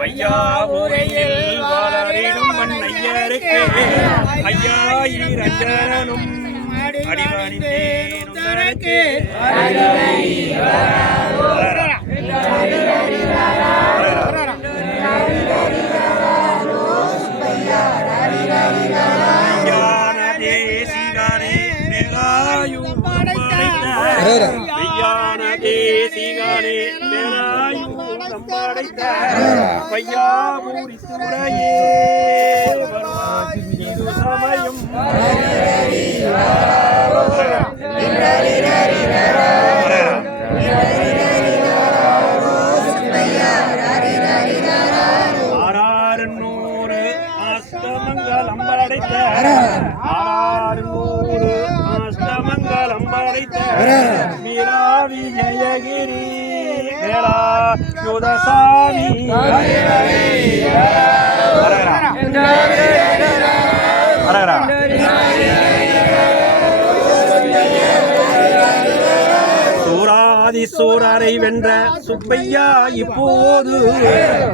வையாபுரியில் வளரிடும் மண்ணையருக்கு ஐயாயிரஞ்சனும் அடிவணிந்தேனுக்கு வையாபுரி துறையே இது சமயம் ஆறாறுநூறு அஸ்தமங்கலம் படைத்த ஆறாறுநூறு அஸ்தமங்கலம் படைத்த மீராவி ஜெயகிரி யுதசாமி சூராதிசூரரை வென்ற சுப்பையா இப்போது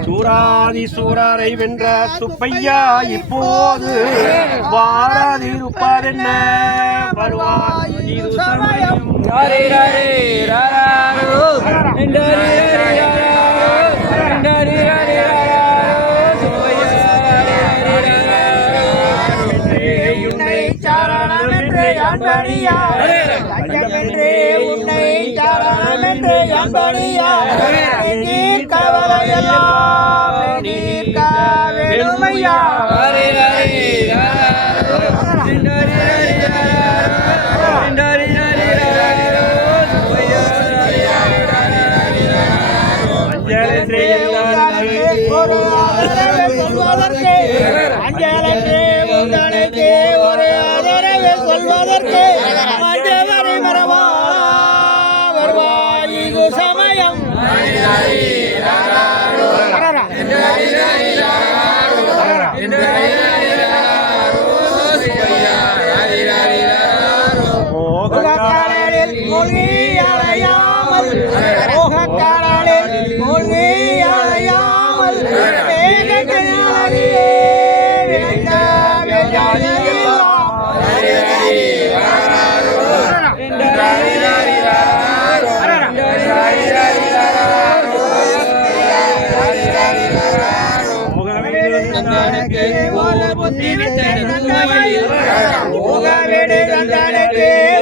சூராதிசூரரை வென்ற சுப்பையா இப்போது வாராதிருப்பதென்ன வருவாய் இது சமயம்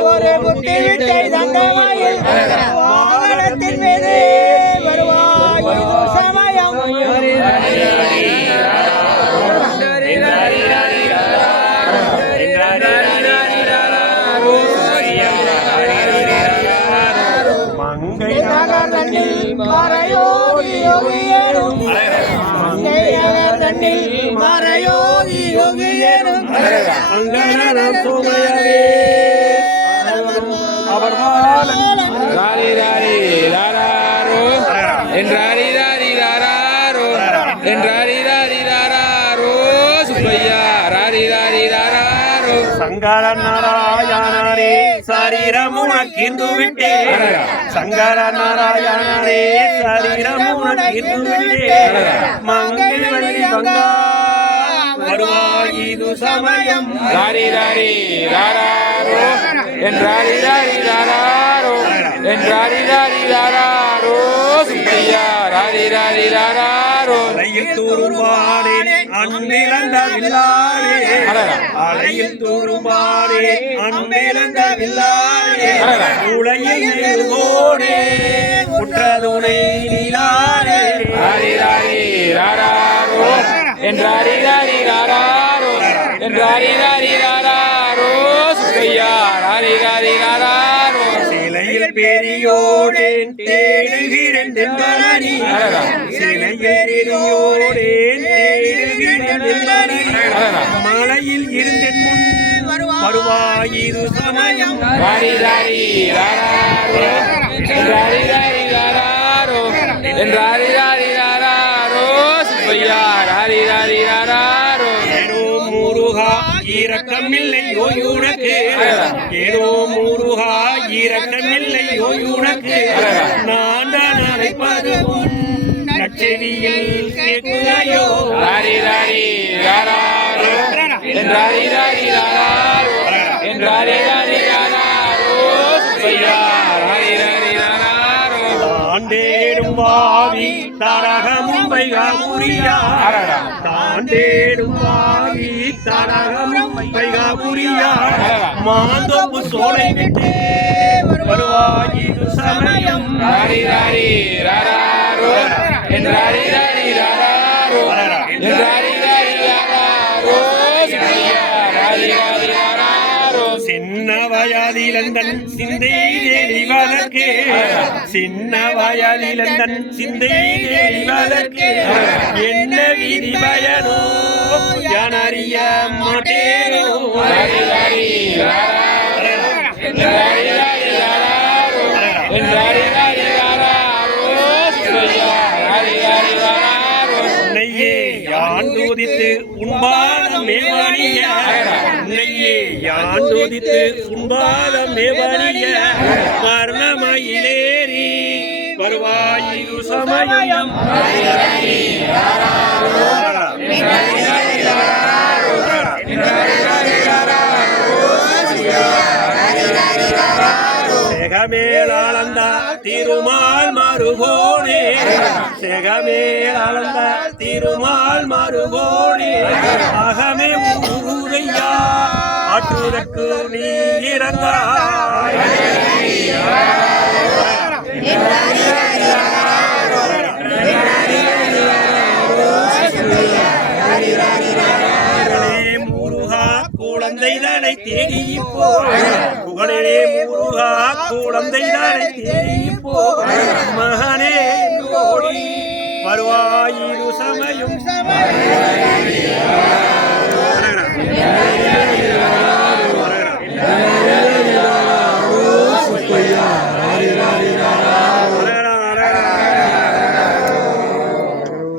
ஒரு புத்தி வித்தை தந்தமையில் வாகனத்தின் மீது வருவாய் சமயம் மங்கை நகர் தண்ணில் மறையோதி யோகியரும் மங்கை நகர் தண்ணில் மறையோதி யோகியரும் அங்கனரம் சோமையவே அவர் ராரி ராரி ராராரோ என்றாரி ராரி ராராரோ என்றாரி ராரி ராராரோ சுப்பையா ராரி ராரி ராராரோ சங்கர நாராயணரே சரீரமுனக்கிந்து விட்டே சங்கர நாராயணரே சரீரமுனக்கிந்து விட்டே மங்கை வள்ளி பங்கா வருவாய் இது சமயம் ராரி ராரி ராராரோ என்றாரி ராரி ராராரோ என்றாரி ராரி ராராரோ சுப்பையா ராரி ராரி ராராரோ அலையில் தூரும்பாரே அன்பிலந்த வில்லாரே அலையில் தூரும்பாரே அன்பிலந்த வில்லாரே உலையில் நெருங்கோடே குற்றதுணை நீலாரே ராரி ராரி ராராரோ என்றாரி ராரி ராராரோ என்றாரி ராரி ராராரோ சுப்பையா ராரி ராரி ராராரோ சிலையில் பெரியோடேன் தேடுகிறேன் தென்பனி சிலையில் பெரியோடேன் தேடுகிறேன் தென்பனி மலையில் இருந்தேன் முன் வருவாய் இது சமயம் ராரி ராரி ராராரோ என்றாரி ராரி ராராரோ என்றாரி ராரி ராராரோ சுப்பையா ராரி ராரி ராராரோ முருகா இரக்கமில்லை ஓயுனக்கு ஏதோ முருகா இரக்கமில்லை ஓயுனக்கு நான் தான் அழைப்பதும் நச்செவியில் கேட்குதையோ ராரி ராரி ராராரோ என் ராரி ராரி ராராரோ என் ராரி ராரி ராராரோ சுப்பையா ராரி ராரி ராராரோ தாண்டேடும் வாவி தாரகமும் வைகாபுரியா தாண்டேடும் வாவி தாரகமும் வைகாபுரியா மாந்தோப்பு சோலை விட்டு வருவாயிரு சமயம் ராரி ராரி ராராரோ என் ராரி ராரி ராராரோ என் ராரி ராரி ராராரோ சுப்பையா ராரி ராரி ராராரோ சின்ன வயதிலந்தன் சிந்தை தெளிவதற்கு சின்ன வயதிலந்தன் சிந்தை தெளிவதற்கு என்ன விதி பயனோ யானறிய மாட்டேனோ ராரி ராரி ராராரோ என் ராரி ராரி ராராரோ என் ராரி ராரி ராராரோ சுப்பையா ராரி ராரி ராராரோ உன்னையே யாண்டுதித்து உண்பாதம் மேவணிய உன்னையே யாண்டுதித்து உண்பாதம் மேவணிய மரணமயிலேறி வருவாயிரு சமயம் செகமேலாளந்த திருமால் மறுகோணே செகமேலாளந்த திருமால் மறுகோணே அகமே ஊரையா ஆற்றுதற்கு நீ இறந்தாய் முருகா குழந்தைதனை தேடி இப்போ புகழே முருகா குழந்தைதனை தேடி இப்போ மகனே ஓடி வருவாயிரு சமயம்